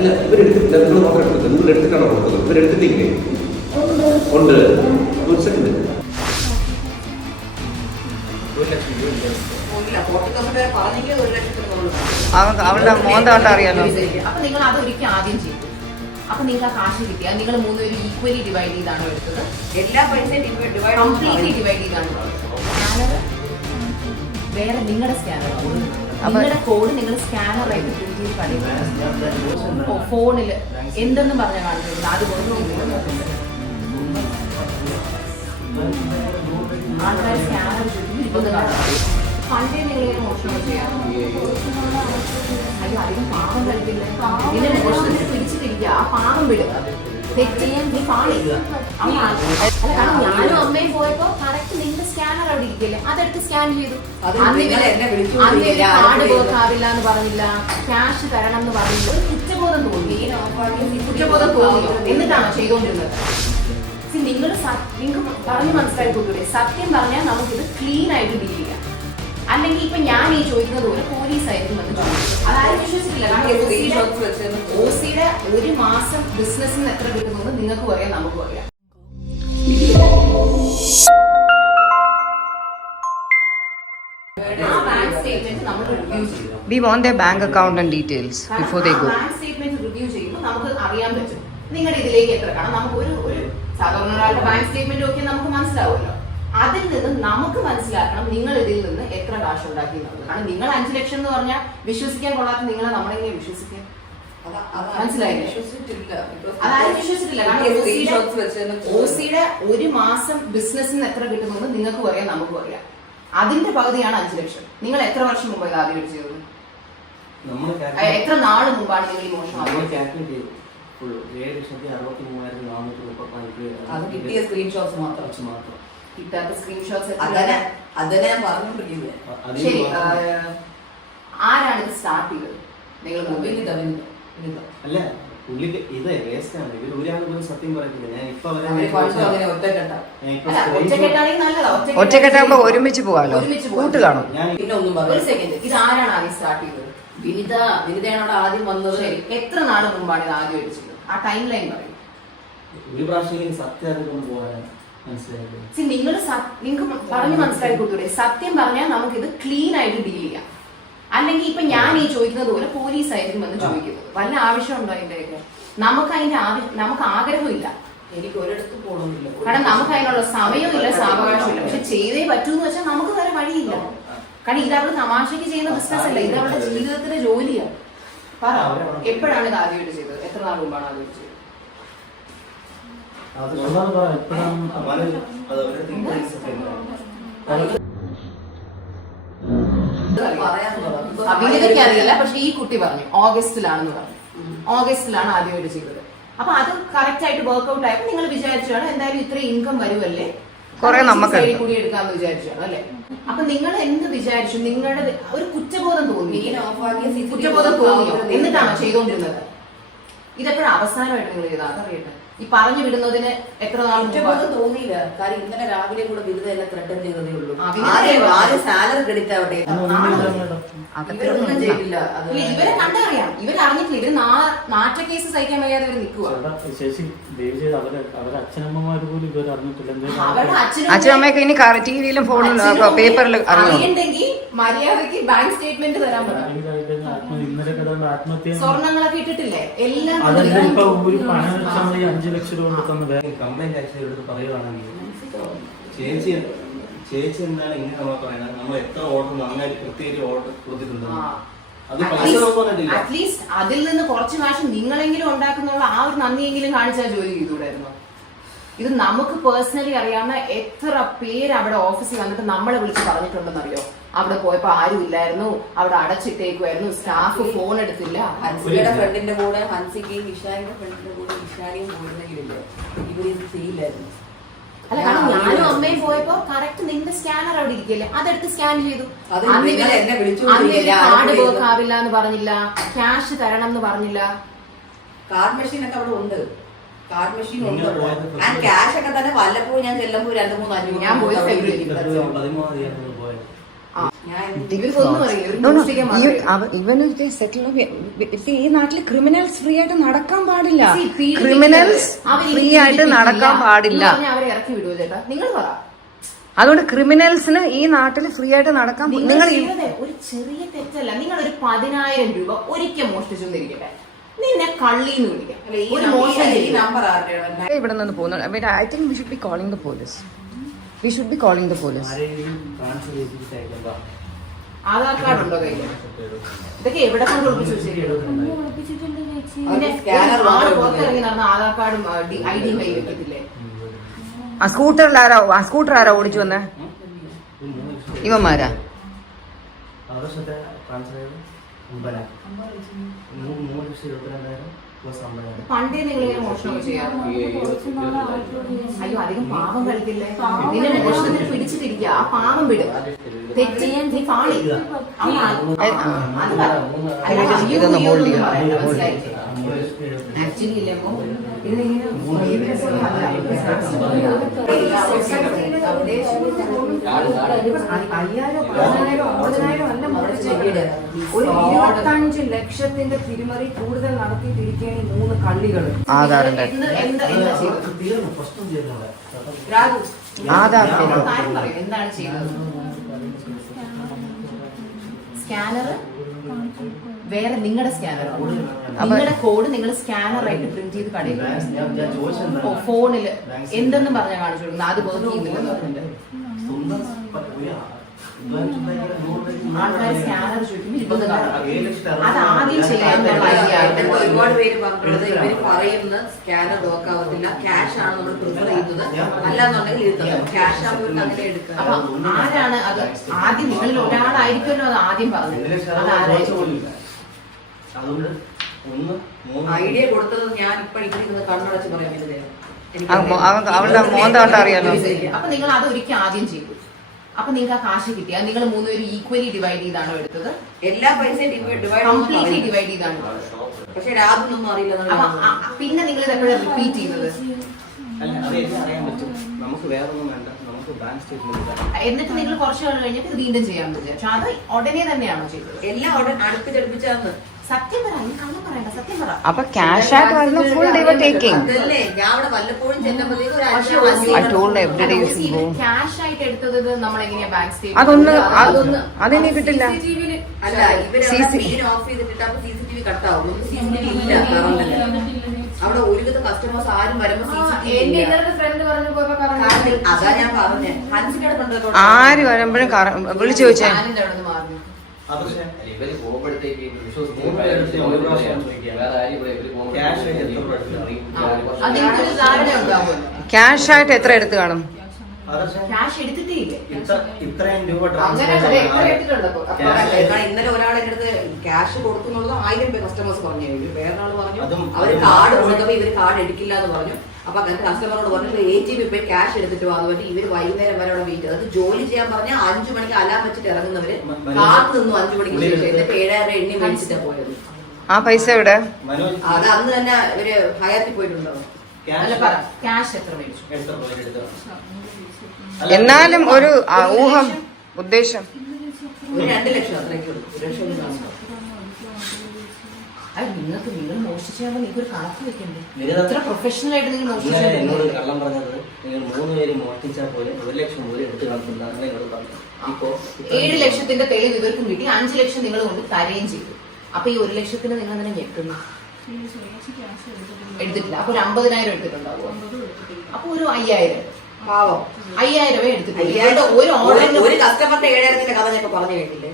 അല്ല, ഇവരെടുത്തിട്ടില്ല. നിങ്ങൾ മാത്രം എടുക്കുന്നത്. നിങ്ങൾ എടുത്തിട്ടാണോ കൊടുക്കുന്നത്? ഇവരെടുത്തിട്ടില്ലേ? ഉണ്ട്. ഒരു സെക്കൻഡ്. അവളുടെ മോന്ത കണ്ടാ അറിയാലോ. അപ്പൊ നിങ്ങൾ അത് ഒരിക്കൽ ആദ്യം ചെയ്തു. അപ്പൊ നിങ്ങൾ ആ കാശ് കിട്ടിയാൽ നിങ്ങൾ മൂന്നുപേരും ഈക്വലി ഡിവൈഡ് ചെയ്താണോ എടുത്തത്? എല്ലാ പൈസയും കംപ്ലീറ്റ്ലി ഡിവൈഡ് ചെയ്താണോ? സ്കാനർ വേറെ നിങ്ങളുടെ സ്കാനർ, നിങ്ങളുടെ കോഡ് നിങ്ങൾ സ്കാനറായിട്ട് പ്രിന്റ് ചെയ്ത് പഠിക്കുക. ഫോണിൽ എന്തെന്ന് പറഞ്ഞാൽ കാണിക്കുന്നത് അത് കൊടുക്കുന്നില്ല. ആൾക്കാർ സ്കാനർ ഒന്ന് കാണും. പണ്ടേ നിങ്ങൾ ഇങ്ങനെ മോഷണം ചെയ്യാം. അയ്യോ, അധികം പാവം കളിക്കില്ല. ഇങ്ങനെ മോഷണത്തിന് പിടിച്ചിട്ടിരിക്കുക. ആ പാവം വിടുക. തെറ്റ് ചെയ്യാൻ നീ പാടില്ല. ഞാനും അമ്മയും പോയപ്പോ കറക്റ്റ് നിങ്ങളുടെ സ്കാനർ അവിടെ ഇരിക്കില്ലേ, അതെടുത്ത് സ്കാൻ ചെയ്തു. കാർഡ് വർക്കാവില്ല എന്ന് പറഞ്ഞില്ല, ക്യാഷ് തരണം എന്ന് പറഞ്ഞില്ല. ഒരു കുറ്റബോധം തോന്നി. കുറ്റബോധം തോന്നിയോ? എന്നിട്ടാണോ ചെയ്തുകൊണ്ടിരുന്നത്? നിങ്ങൾക്ക് പറഞ്ഞു മനസ്സിലാക്കിക്കൂടെ? സത്യം പറഞ്ഞാൽ നമുക്കിത് ക്ലീൻ ആയിട്ട് ഡീൽ ചെയ്യാം. അല്ലെങ്കിൽ ഇപ്പൊ ഞാൻ ഈ ചോദിക്കുന്നത് പോലെ പോലീസായിരുന്നു എന്ന് ചോദിച്ചു. അതാരും വിശ്വസിക്കില്ല. ഓസിയുടെ ഒരു മാസം ബിസിനസ്സിന് എത്ര കിട്ടുന്നത് നിങ്ങൾക്കും അറിയാം, നമുക്കും അറിയാം. ആ ബാങ്ക് സ്റ്റേറ്റ്മെന്റ് നമ്മൾ റിവ്യൂ ചെയ്യും. We want their bank account and details before they go. Bank statement review ചെയ്യുമ്പോൾ നമുക്ക് അറിയാൻ പറ്റും നിങ്ങളുടെ ഇതിലേക്ക് എത്ര കാണാം. നമുക്ക് ഒരു സാധാരണ ഒരാളുടെ ബാങ്ക് സ്റ്റേറ്റ്മെന്റ് ഒക്കെ നമുക്ക് മനസ്സിലാവുമല്ലോ. അതിൽ നിന്ന് നമുക്ക് മനസ്സിലാക്കണം നിങ്ങൾ ഇതിൽ നിന്ന് എത്ര കാശ് ഉണ്ടാക്കി എന്നുള്ളത്. കാരണം നിങ്ങൾ 5 ലക്ഷം എന്ന് പറഞ്ഞാൽ വിശ്വസിക്കാൻ കൊള്ളാത്ത നിങ്ങളെ നമ്മളെങ്ങനെ വിശ്വസിക്കാൻ? മനസ്സിലായില്ലേ? അതാരും വിശ്വസിച്ചിട്ടില്ല. കാരണം ഓസിയുടെ ഒരു മാസം ബിസിനസ്സിന് എത്ര കിട്ടുമെന്ന് നിങ്ങൾക്കും അറിയാം, നമുക്കും അറിയാം. അതിന്റെ പകുതിയാണ് 5 ലക്ഷം. നിങ്ങൾ എത്ര വർഷം മുമ്പ് ഇത് ആദ്യം ചെയ്തത്? എത്ര നാള് മുമ്പാണ് നിങ്ങൾ ഈ മോഷണം? അത് കിട്ടിയ സ്ക്രീൻഷോട്ട്സ് മാത്രം. കിട്ടാത്ത സ്ക്രീൻഷോട്ട്സ് അതന്നെ ഞാൻ പറഞ്ഞോണ്ടിരിക്കുന്നത്. ശരി, ആരാണ് ഇത് സ്റ്റാർട്ട് ചെയ്തത്? നിങ്ങൾ അല്ല, പുള്ളിക്ക് ഇത് വേസ്റ്റ് ആണ്. ഇവർ ഒരാൾ പോലും സത്യം പറയത്തില്ല. ഞാൻ ഇപ്പൊ ഒറ്റക്കെട്ടാകുമ്പോ ഒരുമിച്ച് പോകാലോ, കൂട്ട് കാണും. പിന്നെ ഒന്നും ഒരു സെക്കൻഡ്, ഇത് ആരാണ് ആദ്യം സ്റ്റാർട്ട് ചെയ്തത്? വിനിതയാണ് ആദ്യം വന്നത്. എത്ര നാള് മുമ്പാണ് ഇത് ആദ്യം അടിച്ചത്? ആ ടൈം ലൈൻ പറയും. ഒരു പ്രാവശ്യം സത്യം അറിഞ്ഞുകൊണ്ട് പോകാനാണ് മനസ്സിലായത്. നിങ്ങൾക്ക് പറഞ്ഞു മനസ്സിലാക്കി കൊടുത്തൂടെ? സത്യം പറഞ്ഞാൽ നമുക്കിത് ക്ലീൻ ആയിട്ട് ഡീൽ ചെയ്യാം. അല്ലെങ്കിൽ ഇപ്പൊ ഞാൻ ഈ ചോദിക്കുന്നത് പോലെ പോലീസായിരിക്കും എന്ന് ചോദിക്കുന്നത്. വല്ല ആവശ്യമുണ്ടോ അതിന്റെയൊക്കെ? നമുക്ക് ആഗ്രഹമില്ല. എനിക്ക് ഒരിടത്ത് പോകണമെന്നില്ല. കാരണം നമുക്ക് അതിനുള്ള സമയമില്ല, സാവകാശമില്ല. പക്ഷെ ചെയ്തേ പറ്റൂന്ന് വെച്ചാൽ നമുക്ക് വേറെ വഴിയില്ല. കാരണം ഇത് അവള് തമാശക്ക് ചെയ്യുന്ന ബിസിനസ് അല്ല, ഇത് അവളുടെ ജീവിതത്തിന്റെ ജോലിയാണ്. പറ, എപ്പോഴാണ് ഇത് ആദ്യമായിട്ട് ചെയ്തത്? എത്ര നാൾ മുമ്പാണ് ആദ്യമായിട്ട് ചെയ്തത്? അഭിനേതയ്ക്ക് അറിയില്ല, പക്ഷെ ഈ കുട്ടി പറഞ്ഞു ഓഗസ്റ്റിലാണെന്ന് പറഞ്ഞു. ഓഗസ്റ്റിലാണ് ആദ്യമായിട്ട് ചെയ്തത്. അപ്പൊ അത് കറക്റ്റ് ആയിട്ട് വർക്ക്ഔട്ട് ആയപ്പോ നിങ്ങൾ വിചാരിച്ചാണ് എന്തായാലും ഇത്ര ഇൻകം വരുമല്ലേ, കൂടി എടുക്കാന്ന് വിചാരിച്ചാണ് അല്ലെ? അപ്പൊ നിങ്ങൾ എന്ത് വിചാരിച്ചു? നിങ്ങളുടെ ഒരു കുറ്റബോധം തോന്നി. കുറ്റബോധം തോന്നിയോ? എന്നിട്ടാണോ ചെയ്തോണ്ടിരുന്നത്? ഇതെപ്പോഴും അവസാനമായിട്ട് നിങ്ങൾ ചെയ്താൽ അതറിയട്ടെ. ഈ പറഞ്ഞു വിടുന്നതിന് എത്ര നാൾ തോന്നിയില്ല. കാര്യം ഇന്നലെ രാവിലെ കൂടെ ബിരുദ എല്ലാം ത്രട്ടൻ ചെയ്തതേ ഉള്ളൂ. സാലറി ക്രെഡിറ്റ് ആവട്ടെ, ചെയ്തില്ല. ഇവരെ കണ്ടറിയാം, ഇവരറിഞ്ഞിട്ടില്ല. ഇവര് നാറ്റ കേസ് സഹിക്കാൻ വയ്യാതെ ഇവർ നിൽക്കുക. അച്ഛനമ്മയൊക്കെ ഇനി ടിവിയിലും ഫോണിലും പേപ്പറിലും അറിയണ്ടെങ്കിൽ മര്യാദക്ക് ബാങ്ക് സ്റ്റേറ്റ്മെന്റ് തരാൻ പറ്റും. സ്വർണ്ണങ്ങളൊക്കെ ഇട്ടിട്ടില്ലേ എല്ലാം. കംപ്ലൈന്റ് അയച്ചവരോട് പറയുവാണെങ്കിൽ ചേച്ചി എന്താണ് ഇങ്ങനെ നമ്മൾ പറയുന്നത്? നമ്മൾ എത്ര ഓർഡർ നന്നായിട്ട് കൃത്യമായിട്ട് ഓർഡർ കൊടുത്തിട്ടുണ്ട്. അറ്റ്ലീസ്റ്റ് അതിൽ നിന്ന് കുറച്ച് കാശ് നിങ്ങളെങ്കിലും ഉണ്ടാക്കുന്നുള്ള ആ ഒരു നന്ദിയെങ്കിലും കാണിച്ചാൽ ജോലി ചെയ്തുകൂടായിരുന്നു. ഇത് നമുക്ക് പേഴ്സണലി അറിയാവുന്ന എത്ര പേര് അവിടെ ഓഫീസിൽ വന്നിട്ട് നമ്മളെ വിളിച്ച് പറഞ്ഞിട്ടുണ്ടെന്നറിയോ? അവിടെ പോയപ്പോ ആരും ഇല്ലായിരുന്നു, അവിടെ അടച്ചിട്ടേക്കുമായിരുന്നു, സ്റ്റാഫ് ഫോൺ എടുത്തില്ല. ഹൻസിയുടെ ഫ്രണ്ടിന്റെ കൂടെ ഹൻസിക്കയും ഇഷാനിയുടെ ഫ്രണ്ടിന്റെ കൂടെ ഇഷാനിയും പോയിരുന്നെങ്കിലില്ലേ ഇവരിത് ചെയ്യില്ലായിരുന്നു. അല്ല, കാരണം ഞാനും അമ്മയും പോയപ്പോ കറക്റ്റ് നിങ്ങളുടെ സ്കാനർ അവിടെ ഇരിക്കില്ലേ, അതെടുത്ത് സ്കാൻ ചെയ്തു. കാർഡ് വർക്ക് ആവില്ല എന്ന് പറഞ്ഞില്ല, ക്യാഷ് തരണം എന്ന് പറഞ്ഞില്ല. കാർഡ് മെഷീൻ ഒക്കെ അവിടെ ഉണ്ട്. കാർഡ് മെഷീൻ ഉണ്ട്. ക്യാഷ് ഒക്കെ തന്നെ വല്ലപ്പോഴും ഞാൻ ചെല്ലുമ്പോൾ 2-3 ഞാൻ പോയത് ഫെബ്രുവരി. ഇവർക്കൊന്നും അറിയില്ല, ഇവര് No, no. മോഷ്ടിക്കാൻ മാത്രമേ ഇവന് സെറ്റിൽ ഈ നാട്ടില് ക്രിമിനൽസ് ഫ്രീ ആയിട്ട് നടക്കാൻ പാടില്ല. See, പീഡിപ്പിക്കുന്നത് ക്രിമിനൽസ് അവര് ഫ്രീ ആയിട്ട് നടക്കാൻ പാടില്ല. എന്ന് പറഞ്ഞാ അവരെ ഇറക്കി വിടുവോ ചേട്ടാ? നിങ്ങൾ പറ. അതുകൊണ്ട് ക്രിമിനൽസിന് ഈ നാട്ടിൽ ഫ്രീ ആയിട്ട് നടക്കാൻ നിങ്ങൾ ചെയ്തത് ഒരു ചെറിയ തെറ്റല്ല. നിങ്ങൾ ഒരു 10,000 രൂപ ഒരിക്കൽ മോഷ്ടിച്ചെന്നിരിക്കട്ടെ, നിന്നെ കള്ളിന്ന് വിളിക്കാം. ഒരു മോശം ഈ നമ്പർ ആരുടെ ഇവിടെ നിന്ന് പോകുന്നു. I think we should be calling the police. We should be calling the police. ആരെങ്കിലും ട്രാൻസ്ഫർ ചെയ്തിട്ട് അയക്കണ്ട. ആധാർ കാർഡ് ഉണ്ടോ കയ്യിൽ? ഇതൊക്കെ എവിടെ കൊണ്ട് ഒളിപ്പിച്ചു വെച്ചിരിക്കുന്നത്? സ്കാനർ പുറത്തിറങ്ങി നടന്ന ആധാർ കാർഡും ID കയ്യിൽ വെക്കത്തില്ലേ? ആ സ്കൂട്ടർ ആരാ ഓടിച്ചു വന്നേ? ഇവന്മാരാ? വർഷത്തെ ട്രാൻസ്ഫർ ചെയ്ത് 3,22,000 പ്ലസ് 50,000. പണ്ടേ നിങ്ങൾ ഇങ്ങനെ മോഷണമൊക്കെ ചെയ്യാം? അയ്യോ, അധികം പാവം കളിക്കില്ലേ? നിന്നെ മോഷണത്തിന് പിടിച്ചിട്ടിരിക്കുക. ആ പാവം വിട്. തെറ്റ് നീ പാളി. ഇതൊന്ന് hold ചെയ്യാം. ആക്ച്വലി ഇല്ലപ്പോ ഒരു 25 ലക്ഷത്തിന്റെ തിരിമറി കൂടുതൽ നടത്തിയിട്ടിരിക്കുകയാണ് ഈ 3 കള്ളികൾ. ആധാറിന്റെ തീർന്നു, പ്രശ്നം ചെയ്തിട്ടുണ്ട്. ആധാർ എന്താണ് ചെയ്തത്? സ്കാനർ വേറെ നിങ്ങളുടെ സ്കാനർ, നിങ്ങളുടെ കോഡ് നിങ്ങൾ സ്കാനറായിട്ട് പ്രിന്റ് ചെയ്ത് കടയിൽ ഫോണില് എന്തെന്നും പറഞ്ഞാൽ കാണിച്ചു കൊടുക്കുന്നത്. അത് വർക്ക് ചെയ്യുന്നില്ലെന്ന് പറഞ്ഞിട്ട് ആൾക്കാർ സ്കാനർ ചോദിക്കുമ്പോൾ അത് ആദ്യം ചെയ്യാൻ ഒരുപാട് പേര് പറഞ്ഞത് ഇവര് പറയുന്ന സ്കാനർ നോക്കാവത്തില്ല, ക്യാഷ് ആണ് നമ്മൾ പ്രിഫർ ചെയ്യുന്നത്, അല്ലാന്നുണ്ടെങ്കിൽ ഇരുത്തണം. ക്യാഷ് ആകുമ്പോൾ അങ്ങനെ എടുക്കുക. അപ്പൊ ആരാണ് അത് ആദ്യം? നിങ്ങളിൽ ഒരാളായിരിക്കുമല്ലോ അത് ആദ്യം പറഞ്ഞത്. അതുകൊണ്ട് ഐഡിയ കൊടുത്തത് ഞാൻ ഇപ്പൊ ഇരിക്കുന്നത് കണ്ണടച്ച് പറയാൻ വേണ്ടി. അവളുടെ മോന്ത കണ്ട അറിയാലോ. അപ്പൊ നിങ്ങൾ അത് ഒരിക്കൽ ആദ്യം ചെയ്തു. അപ്പൊ നിങ്ങൾക്ക് ആ കാശ് കിട്ടിയ നിങ്ങൾ 3 പേരും ഈക്വലി ഡിവൈഡ് ചെയ്താണോ എടുത്തത്? എല്ലാ പൈസയും കംപ്ലീറ്റ്ലി ഡിവൈഡ് ചെയ്താണ്. പക്ഷെ രാത്രിയൊന്നും അറിയില്ല. പിന്നെ നിങ്ങൾ ഇത് എപ്പോഴാണ് റിപ്പീറ്റ് ചെയ്യുന്നത്? അല്ല, അത് എല്ലാം അറിയാൻ പറ്റും. നമുക്ക് വേറൊന്നും വേണ്ട, നമുക്ക് ബാങ്ക് സ്റ്റേറ്റ്മെന്റ്. എന്നിട്ട് നിങ്ങൾ കുറച്ച് നാൾ കഴിഞ്ഞിട്ട് ഇത് വീണ്ടും ചെയ്യാൻ പറ്റും. പക്ഷെ അത് ഉടനെ തന്നെയാണോ ചെയ്തത്? എല്ലാം അടുപ്പിച്ചടുപ്പിച്ചാന്ന്. സത്യം പറ, നീ കള്ളം പറയണ്ട, സത്യം പറ. അപ്പൊ ക്യാഷ് ആയിട്ട് വരുന്ന ഫുൾ ഡേ ടേക്കിംഗ്. അതല്ലേ ഞാൻ അവിടെ വല്ലപ്പോഴും ചെല്ലുമ്പോഴേക്കും ക്യാഷ് ആയിട്ട് എടുത്തത് നമ്മൾ എങ്ങനെയാ ബാങ്ക് അതെനിക്ക് കിട്ടില്ല. അല്ല, ഇവര് മെയിൻ ഓഫ് ചെയ്തിട്ട് അപ്പൊ CCTV കട്ടാവും. CCTV ഇല്ല കറണ്ടില്. അവിടെ ഒരുവിധ കസ്റ്റമേഴ്സ് ആരും വരുമ്പോ ഫ്രണ്ട് പറഞ്ഞു പോയപ്പോ അതാ ഞാൻ പറഞ്ഞേ. ഹൻസിന്റെ കൊണ്ടുപോയി ആര് വരുമ്പോഴും വിളിച്ചു ചോദിച്ചേ. മാറുന്നു. ഇവര് പോകുമ്പോഴത്തേക്ക് അതെനിക്കൊരു ധാരണ ഉണ്ടാവുമല്ലോ. ക്യാഷ് ആയിട്ട് എത്ര എടുത്ത് കാണും? ക്യാഷ് എടുത്തിട്ടേ ഇല്ലേ? ഇത്രയും രൂപ അങ്ങനെ എത്ര എടുത്തിട്ടുണ്ടോ? ഇന്നലെ ഒരാളുടെ അടുത്ത് ക്യാഷ് കൊടുക്കുന്നുള്ളത് 1000 പേര് കസ്റ്റമേഴ്സ് പറഞ്ഞു. വേറൊരാൾ പറഞ്ഞു അവര് കാർഡ് കൊടുത്തപ്പോ ഇവര് കാർഡ് എടുക്കില്ല എന്ന് പറഞ്ഞു. അപ്പൊ അങ്ങനത്തെ കസ്റ്റമറോട് പറഞ്ഞു ATM പോയി ക്യാഷ് എടുത്തിട്ട് വന്നു പറഞ്ഞിട്ട് ഇവര് വൈകുന്നേരം വരെ അവിടെ വെയിറ്റ്. അത് ജോലി ചെയ്യാൻ പറഞ്ഞാൽ 5 മണിക്ക് അലാം വെച്ചിട്ട് ഇറങ്ങുന്നവര് കാത്തു നിന്നു 5 മണിക്ക് ശേഷം. എന്നിട്ട് 7,000 എണ്ണി മേടിച്ചിട്ടാ പോയത്. ആ പൈസ എവിടെ? അത് അന്ന് തന്നെ ഇവര് ഹയാത്തിൽ പോയിട്ടുണ്ടോ? ക്യാഷ് എത്ര മേടിച്ചു? എന്നാലും ഒരു ഊഹം, ഉദ്ദേശം. ഒരു 2 ലക്ഷം അത്രയ്ക്ക് കൊടുക്കും. 1 ലക്ഷം അത് നിങ്ങൾക്ക് നിങ്ങൾ മോഷ്ടിച്ചാൽ നിങ്ങൾക്ക് ഒരു കണക്ക് വെക്കണ്ടേ? എത്ര പ്രൊഫഷണൽ ആയിട്ട് നിങ്ങൾ എന്നോട് കള്ളം പറഞ്ഞത് നിങ്ങൾ 3 പേര് മോഷ്ടിച്ചാൽ പോലെ 1 ലക്ഷം പോലും എടുത്ത് കാണിച്ചിട്ടുണ്ടാകുന്ന എന്നോട് പറഞ്ഞു. ഇപ്പോ 7 ലക്ഷത്തിന്റെ തെളിവ് ഇവർക്കും കിട്ടി. 5 ലക്ഷം നിങ്ങൾ കൊണ്ട് തരുകയും ചെയ്തു. അപ്പൊ ഈ 1 ലക്ഷത്തിന് നിങ്ങൾ തന്നെ ഞെക്കുന്നു. എടുത്തിട്ടില്ല. അപ്പൊ ഒരു 50,000 എടുത്തിട്ടുണ്ടാവും. അപ്പൊ ഒരു 5,000 പാവം 5,000 എടുത്തിട്ടില്ല. ഒരു കസ്റ്റമറിന്റെ 7,000ന്റെ കഥ ഞാൻ പറഞ്ഞു കേട്ടില്ലേ?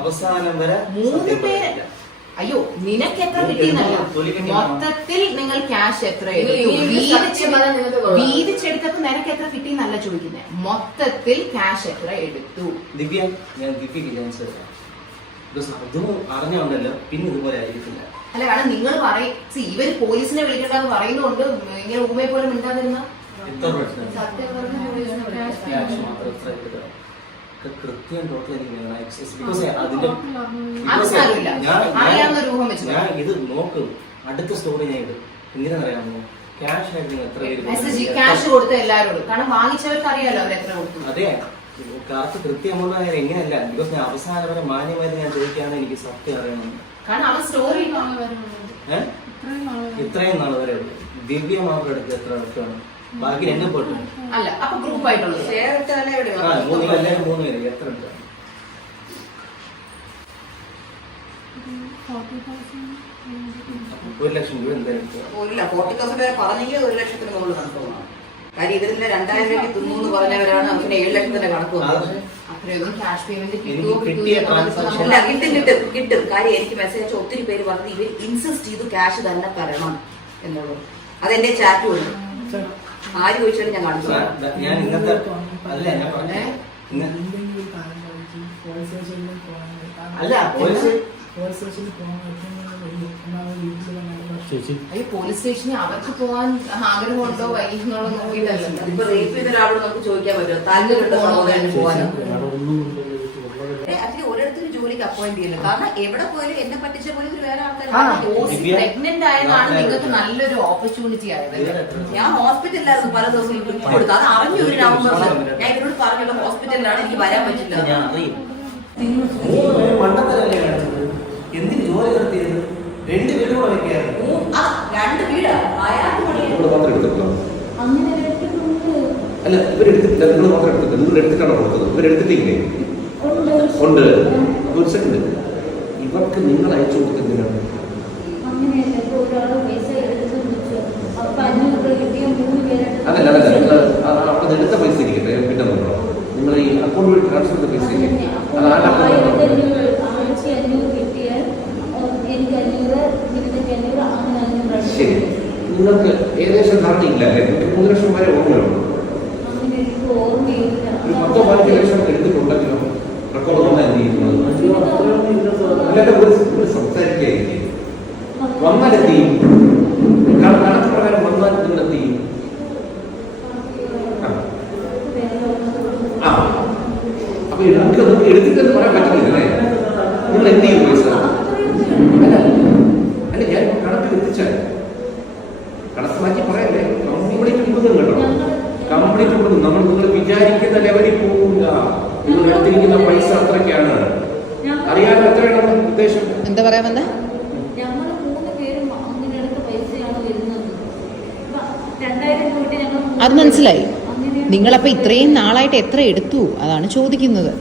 അവസാനം വരെ 3 പേര്. അയ്യോ, നിനക്ക് എത്ര കിട്ടിയെന്നല്ല, മൊത്തത്തിൽ നിങ്ങൾ ക്യാഷ് എത്ര വീതിച്ചെടുത്തപ്പോ നിനക്ക് എത്ര കിട്ടിയെന്നല്ല ചോദിക്കുന്നത്. മൊത്തത്തിൽ ക്യാഷ് എത്ര എടുത്തു? ദിവ്യ, ഞാൻ ദിവ്യക്ക് അതും അറിഞ്ഞുകൊണ്ടല്ലോ പിന്നെ ഇതുപോലെ ആയിരിക്കില്ല. അല്ല, കാരണം നിങ്ങൾ പറയും ഇവര് പോലീസിനെ വിളിക്കണ്ടെന്ന് പറയുന്നുണ്ട്. ഇങ്ങനെ ഊമയെ പോലെ മിണ്ടാതിരുന്ന കൃത്യം ടോട്ടൽ ഞാൻ ഇത് നോക്കും. അടുത്ത സ്റ്റോറി ഞാൻ ഇടും. എങ്ങനെയാണെന്നറിയാമോ? ക്യാഷ് ആയിട്ട് നിങ്ങൾ എത്ര പേര് ക്യാഷ് കൊടുത്ത എല്ലാവരോടും, കാരണം വാങ്ങിച്ചവർക്ക് അറിയാലോ അവർ എത്ര കൊടുത്തു. അതെ, കറക്റ്റ് കൃത്യം എമൗണ്ട് ആയാലും എങ്ങനെയല്ല, ബിക്കോസ് ഞാൻ അവസാനം വരെ മാന്യമായിട്ട് ഞാൻ ചോദിക്കുകയാണ്, എനിക്ക് സത്യം അറിയണം. കാരണം അവൻ സ്റ്റോറി ഇത്രയും നാൾ വരെ ദിവ്യ മാത്രം എടുത്ത് എത്ര എടുക്കുകയാണ്, ബാക്കി രണ്ടും പോട്ടു. അല്ല അപ്പൊ ഗ്രൂപ്പ് ആയിട്ടുള്ളത് ഷെയർ ഇട്ടാലേ എവിടെ എല്ലാവരും 3 പേര് എത്ര എടുക്കാം? 1 ലക്ഷം രൂപ എന്തായാലും എടുക്കുക. 40,000 പേരെ പറഞ്ഞെങ്കിൽ 1 ലക്ഷത്തിന് മുകളിൽ കണക്ക് പോകണം. കാര്യം ഇവരിന്റെ 2000 രൂപയ്ക്ക് തിന്നു പറഞ്ഞവരാണ് നമുക്ക് 7 ലക്ഷത്തിന്റെ കണക്ക് വന്നത്. അത്രയൊന്നും ക്യാഷ് പേയ്മെന്റ് എനിക്ക് കിട്ടിയ transaction അല്ല, കിട്ടും. കാര്യം എനിക്ക് മെസ്സേജ് അയച്ച ഒത്തിരി പേര് പറഞ്ഞത് ഇവർ ഇൻസിസ്റ്റ് ചെയ്ത് ക്യാഷ് തന്നെ തരണം എന്നുള്ളത്. അതെന്റെ ചാറ്റും ഉണ്ട്. ആര് ചോദിച്ചാലും ഞാൻ കാണിച്ചു. ഞാൻ ഇന്നത്തെ അല്ല ഞാൻ പറഞ്ഞേ അല്ല പോലീസ് പോലീസ് സ്റ്റേഷനിൽ അവർക്ക് പോകാൻ ആഗ്രഹമുണ്ടോ വൈകുന്നുള്ളോ നോക്കിയിട്ടല്ലോ. ഇപ്പൊ റേപ്പ് ചെയ്ത ഒരാളോട് നമുക്ക് ചോദിക്കാൻ പറ്റുമോ താല്പര്യമുണ്ടോ സഹോദരന് പോകാനോ? ആക്ച്വലി ഓരോരുത്തരും ജോലിക്ക് അപ്പോയിന്റ് ചെയ്യുന്നത്. കാരണം എവിടെ പോയാലും എന്നെ പറ്റിച്ച പോലെ വേറെ ആൾക്കാർ പ്രഗ്നന്റ് ആയതാണ് നിങ്ങൾക്ക് നല്ലൊരു ഓപ്പർച്യൂണിറ്റി ആയത്. ഞാൻ ഹോസ്പിറ്റലിലായിരുന്നു പല ദിവസവും കൊടുത്തു. അത് അറിഞ്ഞു ഒരു നവംബറിൽ ഞാൻ ഇവരോട് പറഞ്ഞുള്ള ഹോസ്പിറ്റലിലാണ് എനിക്ക് വരാൻ പറ്റില്ല. ഞാൻ അറിയും മണ്ടത്തരല്ലേ കാണിച്ചത്, എന്തിന് ജോലി നടത്തിയത്? 2 വീട് കൂടെ വെക്കായിരുന്നു. 2 വീട് അയാൾക്ക് പണിയാണ്. നിങ്ങൾ മാത്രം എടുത്തിട്ടുണ്ടോ? അല്ല ഇവരെടുത്തിട്ടില്ല, നിങ്ങൾ മാത്രം എടുത്തിട്ടില്ല. നിങ്ങൾ എടുത്തിട്ടാണോ കൊടുത്തത്? ഇവരെടുത്തിട്ടില്ലേ? ഉണ്ട്. ഒരു സെക്കൻഡ്, ഇവർക്ക് നിങ്ങൾ അയച്ചു കൊടുക്കുന്നതിനാണ് അതല്ല അവിടെ എടുത്ത പൈസ ഇരിക്കട്ടെ, പിന്നെ നോക്കണം. നിങ്ങൾ ഈ അക്കൗണ്ട് വഴി ട്രാൻസ്ഫർ ചെയ്ത പൈസ ഇല്ലേ, അത് ആരുടെ ശരി. നിങ്ങൾക്ക് ഏകദേശം ധാരണയില്ല അല്ലേ? നിങ്ങൾക്ക് 3 ലക്ഷം വരെ ഓർമ്മയുള്ളൂ. ഒരു 10-15 ലക്ഷം എടുത്തിട്ടുണ്ടെങ്കിലോ റെക്കോർഡ് വന്നാൽ എന്ത് ചെയ്യുന്നത്? അല്ലാതെ ഒരു സംസാരിക്കുകയായിരിക്കും. വന്നാൽ എന്ത് ചെയ്യും? കണക്ക് പ്രകാരം വന്നാൽ നിങ്ങൾ എന്ത് ചെയ്യും? അപ്പൊ നമുക്ക് എടുത്തിട്ടെന്ന് പറയാൻ പറ്റുന്നില്ലേ? നിങ്ങൾ എന്ത് ചെയ്യും പൈസ? അല്ല ഞാൻ കണക്ക് എത്തിച്ചാൽ കണക്ക് മാറ്റി പറയല്ലേ, കംപ്ലീറ്റ് കൊടുക്കും കേട്ടോ. കംപ്ലീറ്റ് കൊടുക്കും. നമ്മൾ നിങ്ങൾ വിചാരിക്കുന്ന ലെവലിൽ പോകില്ല. നിങ്ങൾ എടുത്തിരിക്കുന്ന പൈസ അത്രയ്ക്കാണ്. അറിയാൻ എത്രയാണ് ഉദ്ദേശം? എന്താ പറയാൻ വന്നേ? അത് മനസ്സിലായി. നിങ്ങളപ്പോ ഇത്രയും നാളായിട്ട് എത്ര എടുത്തു അതാണ് ചോദിക്കുന്നത്.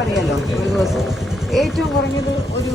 അറിയാലോ, ഒരു ദിവസം ഏറ്റവും കുറഞ്ഞത് ഒരു